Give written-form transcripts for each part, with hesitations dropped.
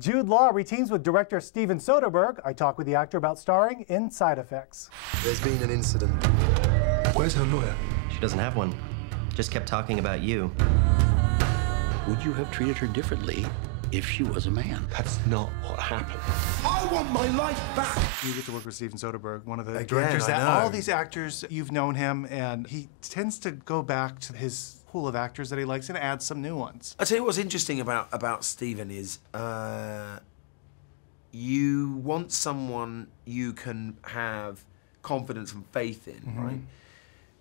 Jude Law reteams with director Steven Soderbergh. I talk with the actor about starring in Side Effects. There's been an incident. Where's her lawyer? She doesn't have one. Just kept talking about you. Would you have treated her differently if she was a man? That's not what happened. I want my life back! You get to work with Steven Soderbergh, one of the Again, directors I that know. all these actors, you've known him, and he tends to go back to his pool of actors that he likes and add some new ones. I tell you what's interesting about Steven is you want someone you can have confidence and faith in, right?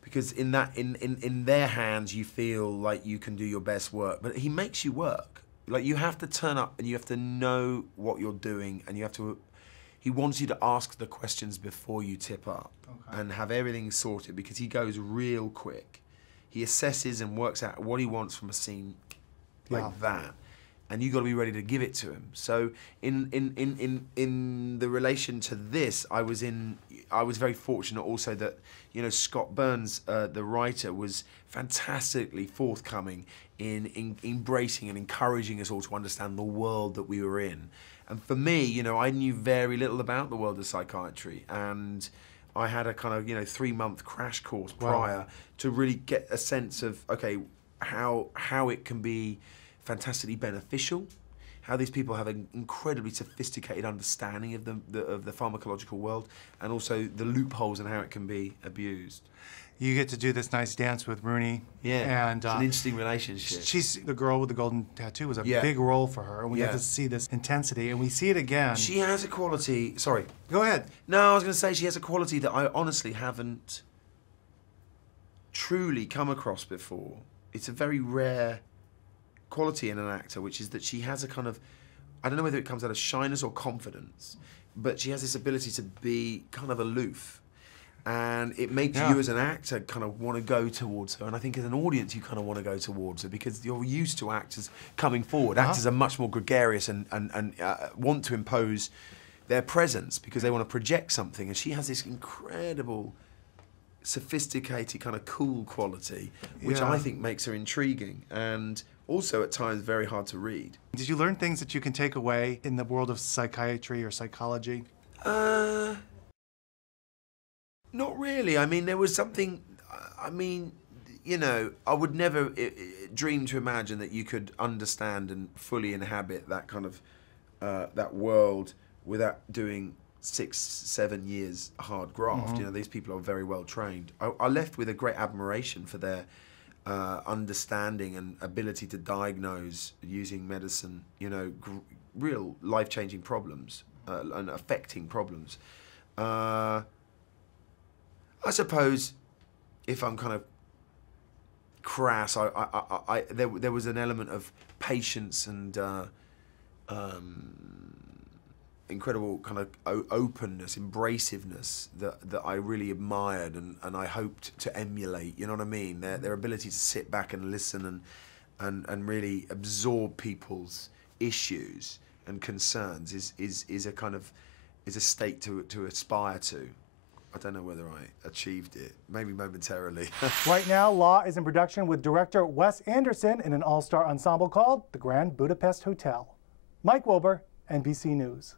Because in their hands you feel like you can do your best work, but he makes you work. Like, you have to turn up and you have to know what you're doing, and you have to. He wants you to ask the questions before you tip up and have everything sorted, because he goes real quick. He assesses and works out what he wants from a scene like that, and you got to be ready to give it to him. So in the relation to this, I was very fortunate also that, you know, Scott Burns, the writer, was fantastically forthcoming in embracing and encouraging us all to understand the world that we were in. And for me, you know, I knew very little about the world of psychiatry, and I had a kind of, you know, 3-month crash course prior to really get a sense of, okay, how it can be fantastically beneficial, how these people have an incredibly sophisticated understanding of the pharmacological world, and also the loopholes and how it can be abused. You get to do this nice dance with Rooney. Yeah, and it's an interesting relationship. She's the girl with the golden tattoo. Was a big role for her, and we get to see this intensity, and we see it again. She has a quality. Sorry, go ahead. No, I was going to say she has a quality that I honestly haven't truly come across before. It's a very rare quality in an actor, which is that she has a kind of, I don't know whether it comes out of shyness or confidence, but she has this ability to be kind of aloof. And it makes you as an actor kind of want to go towards her. And I think as an audience, you kind of want to go towards her because you're used to actors coming forward. Actors are much more gregarious and want to impose their presence because they want to project something. And she has this incredible, sophisticated, kind of cool quality, which I think makes her intriguing and also at times very hard to read. Did you learn things that you can take away in the world of psychiatry or psychology? Not really. I mean, there was something, I mean, you know, I would never dream to imagine that you could understand and fully inhabit that kind of, that world without doing 6-7 years hard graft. You know, these people are very well trained. I left with a great admiration for their understanding and ability to diagnose using medicine, you know, real life-changing problems and affecting problems. I suppose, if I'm kind of crass, there was an element of patience and incredible kind of openness, embraciveness that I really admired and I hoped to emulate. You know what I mean? Their ability to sit back and listen and really absorb people's issues and concerns is a kind of a state to aspire to. I don't know whether I achieved it, maybe momentarily. Right now, Law is in production with director Wes Anderson in an all-star ensemble called the Grand Budapest Hotel. Mike Wilbur, NBC News.